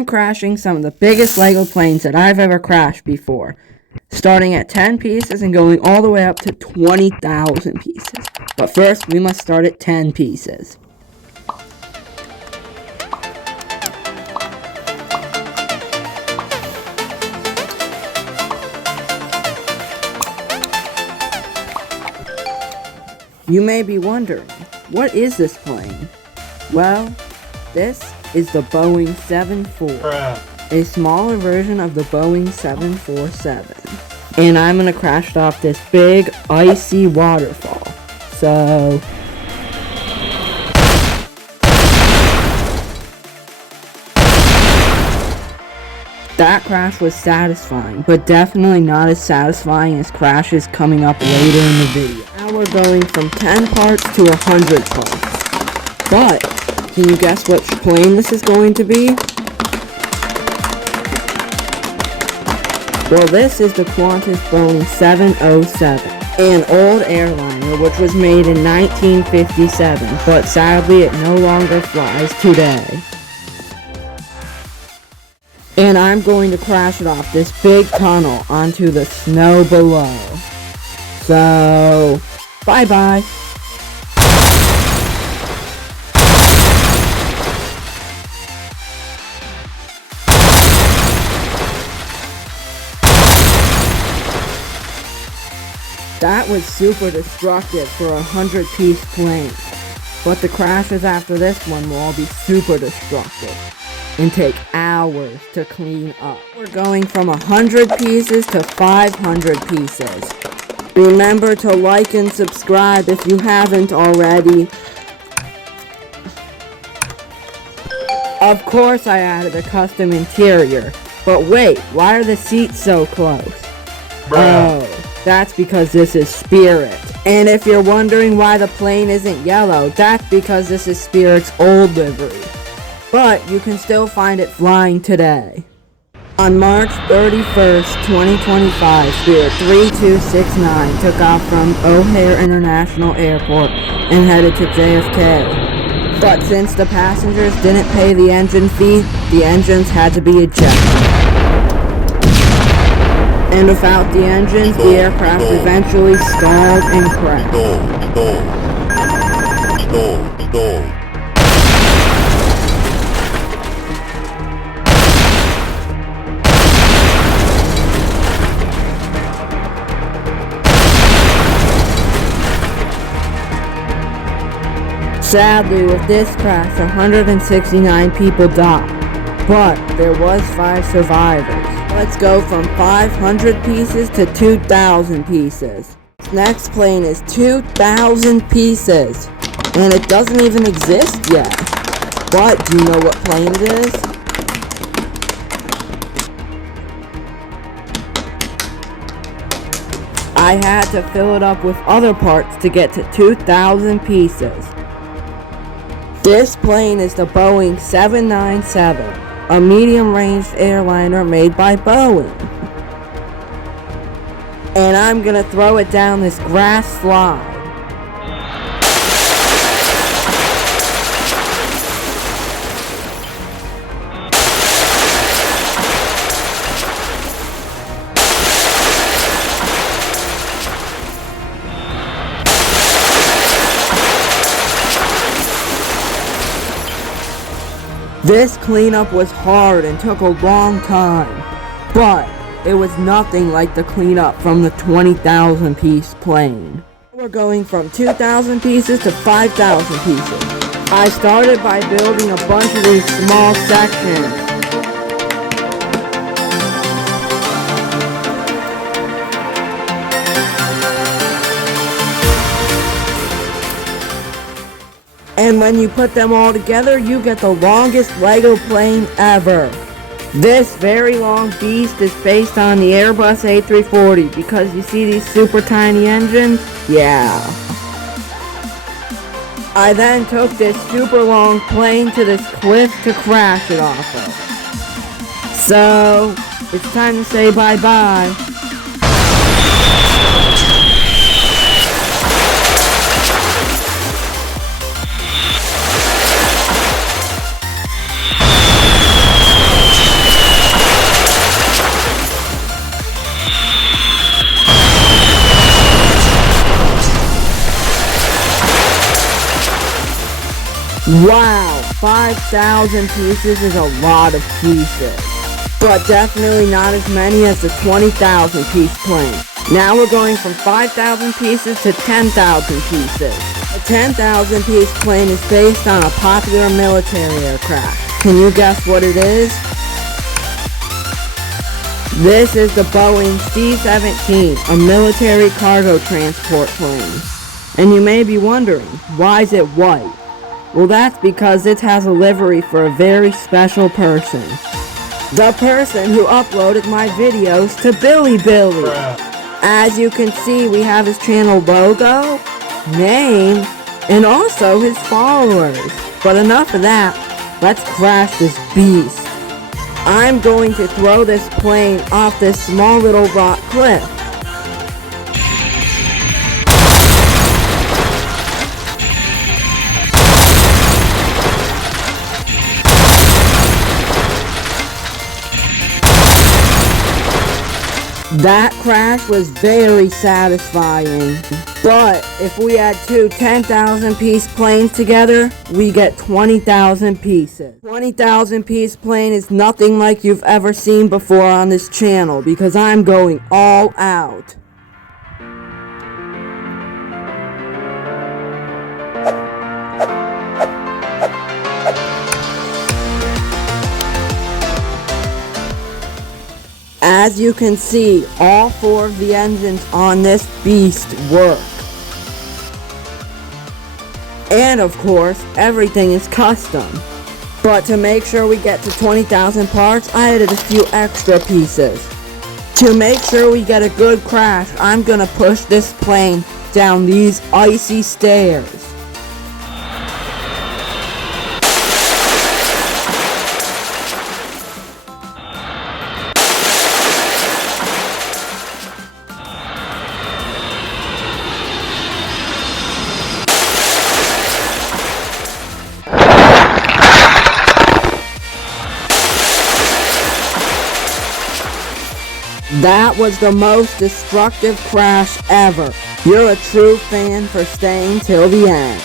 I'm crashing some of the biggest Lego planes that I've ever crashed before, starting at 10 pieces and going all the way up to 20,000 pieces. But first, we must start at 10 pieces. You may be wondering, what is this plane? Well, this is the Boeing 747, a smaller version of the Boeing 747. And I'm gonna crash off this big, icy waterfall. So... that crash was satisfying, but definitely not as satisfying as crashes coming up later in the video. Now we're going from 10 parts to 100 parts. But, can you guess which plane this is going to be? Well, this is the Qantas Boeing 707, an old airliner which was made in 1957, but sadly it no longer flies today. And I'm going to crash it off this big tunnel onto the snow below. So, bye-bye. That was super destructive for a 100-piece plane. But the crashes after this one will all be super destructive and take hours to clean up. We're going from 100 pieces to 500 pieces. Remember to like and subscribe if you haven't already. Of course I added a custom interior, but wait, why are the seats so close? Oh, that's because this is Spirit. And if you're wondering why the plane isn't yellow, that's because this is Spirit's old livery. But you can still find it flying today. On March 31st, 2025, Spirit 3269 took off from O'Hare International Airport and headed to JFK. But since the passengers didn't pay the engine fee, the engines had to be ejected. And without the engines, the aircraft eventually stalled and crashed. Stall. Sadly, with this crash, 169 people died, but there was 5 survivors. Let's go from 500 pieces to 2,000 pieces. This next plane is 2,000 pieces, and it doesn't even exist yet. But do you know what plane it is? I had to fill it up with other parts to get to 2,000 pieces. This plane is the Boeing 797, a medium-range airliner made by Boeing. And I'm gonna throw it down this grass slide. This cleanup was hard and took a long time, but it was nothing like the cleanup from the 20,000 piece plane. We're going from 2,000 pieces to 5,000 pieces. I started by building a bunch of these small sections. And when you put them all together, you get the longest Lego plane ever. This very long beast is based on the Airbus A340 because you see these super tiny engines? Yeah. I then took this super long plane to this cliff to crash it off of. So, it's time to say bye-bye. Wow, 5,000 pieces is a lot of pieces. But definitely not as many as the 20,000 piece plane. Now we're going from 5,000 pieces to 10,000 pieces. The 10,000 piece plane is based on a popular military aircraft. Can you guess what it is? This is the Boeing C-17, a military cargo transport plane. And you may be wondering, why is it white? Well, that's because it has a livery for a very special person. The person who uploaded my videos to Billy. As you can see, we have his channel logo, name, and also his followers. But enough of that, let's crash this beast. I'm going to throw this plane off this small little rock cliff. That crash was very satisfying. But if we add two 10,000 piece planes together, we get 20,000 pieces. 20,000 piece plane is nothing like you've ever seen before on this channel because I'm going all out. As you can see, all four of the engines on this beast work. And of course, everything is custom. But to make sure we get to 20,000 parts, I added a few extra pieces. To make sure we get a good crash, I'm gonna push this plane down these icy stairs. That was the most destructive crash ever. You're a true fan for staying till the end.